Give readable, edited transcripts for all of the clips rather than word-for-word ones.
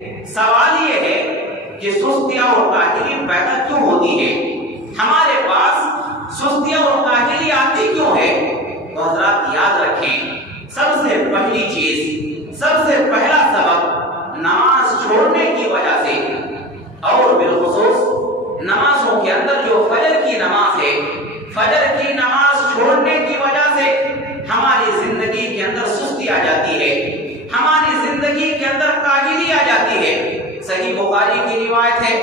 سوال یہ ہے کہ سستیاں اور کاہلی پیدا کیوں ہوتی ہے؟ ہمارے پاس سستیاں اور کاہلی آتی کیوں ہے؟ تو حضرات یاد رکھیں، سب سے پہلی چیز، سب سے پہلا سبب نماز چھوڑنے کی وجہ سے، اور بالخصوص نمازوں کے اندر جو فجر کی نماز ہے، فجر کی نماز چھوڑنے کی وجہ سے ہماری زندگی کے اندر سستی آ جاتی ہے، ہماری زندگی کے اندر کاہلی آ جاتی ہے۔ صحیح بخاری کی روایت ہے،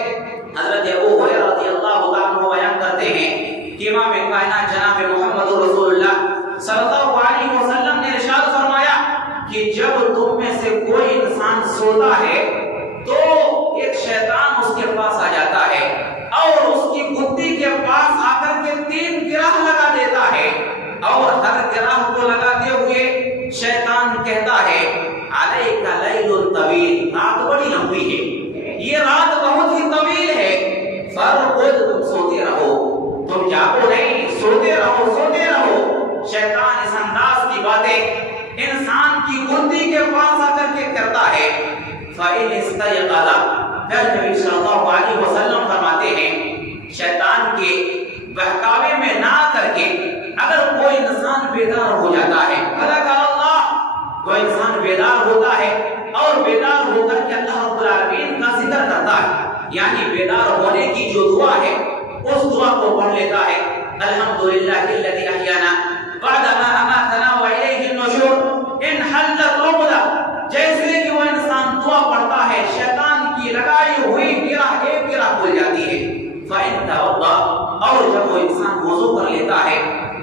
حضرت ابو ہریرہ رضی اللہ عنہ بیان کرتے ہیں کہ امام کائنات جناب محمد رسول اللہ صلی اللہ علیہ وسلم نے ارشاد فرمایا کہ جب تم میں سے کوئی انسان سوتا ہے تو ایک شیطان اس کے پاس آ جاتا ہے اور اس کی گدی کے پاس آ کر کے 3 گرہ لگا دیتا ہے، اور ہر گرہ کو لگاتے ہوئے شیطان کہتا ہے علیک لیل طویل، رات بڑی لمبی ہے، یہ رات بہت ہی طویل ہے، فرقد، تم سوتے رہو، تم جاگو نہیں، سوتے رہو، سوتے رہو۔ شیطان اس انداز کی باتیں انسان کی گدی کے پاس آ کر کے کرتا ہے۔ فَإِنِ اسْتَيْقَظَ، پھر نبی صلی اللہ علیہ وسلم فرماتے ہیں شیطان کے بہکاوے میں نہ آ کر کے اگر کوئی انسان بیدار ہو جاتا ہے، کوئی انسان بیدار ہوتا ہے اور بیدار ہو کر کے اللہ رب العالمین کا ذکر کرتا ہے، یعنی بیدار ہونے کی جو دعا ہے اس دعا کو پڑھ لیتا ہے، الحمدللہ الذی احیانا بعد ما اماتنا والیہ النشور، ان حلت العقدہ، جیسے کہ وہ انسان دعا پڑھتا ہے شیطان کی لگائی ہوئی گرہ ایک گرہ کھل جاتی ہے۔ فإن توضأ، اور جب وہ انسان وضو کر لیتا ہے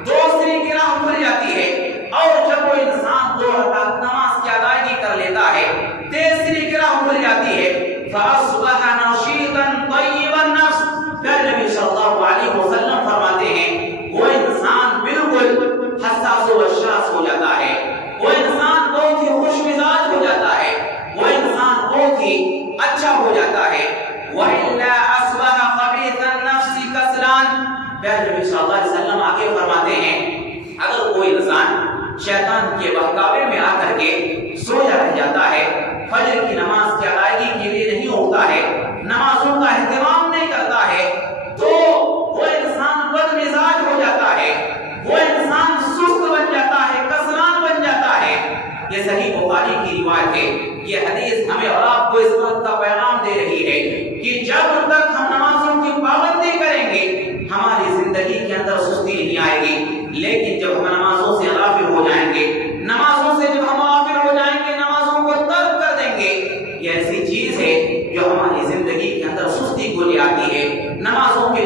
دوسری گرہ کھل جاتی ہے، اور جب وہ انسان 2 رکعت نماز کی ادائیگی کر لیتا ہے تیسری گرہ کھل جاتی ہے۔ فأصبح نشيطا طيب النفس، پھر نبی صلی اللہ علیہ وسلم فرماتے ہیں وہ انسان بالکل حساس و بشاس ہو جاتا ہے، وہ انسان بہت ہی خوش مزاج ہو جاتا ہے، وہ انسان بہت ہی اچھا ہو جاتا ہے۔ وَإِلَّا أَصْبَحَ خَبِيثَ النَّفْسِ كَسْلًا، پھر نبی صلی اللہ علیہ وسلم آگے فرماتے ہیں اگر کوئی انسان شیطان کے بہکاوے میں آ کر کے سویا رہ جاتا ہے، فجر کی نماز کی ادائیگی کے لیے نہیں اٹھتا ہے، نمازوں کا اہتمام نہیں کرتا ہے، تو وہ انسان بد مزاج ہو جاتا ہے، وہ انسان سست بن جاتا ہے، کسلان بن جاتا ہے۔ یہ صحیح بخاری کی روایت ہے۔ یہ حدیث ہمیں اور آپ کو اس بات کا پیغام دے رہی ہے کہ جب تک ہم نمازوں کی پابندی کریں گے ہماری زندگی کے اندر سستی نہیں آئے گی، لیکن جب ہم نمازوں سے غافل ہو جائیں گے، نمازوں سے جب ہم غافل ہو جائیں گے، نمازوں کو ترک کر دیں گے، یہ ایسی چیز ہے جو ہماری زندگی کے اندر سستی کو لے آتی ہے، نمازوں کے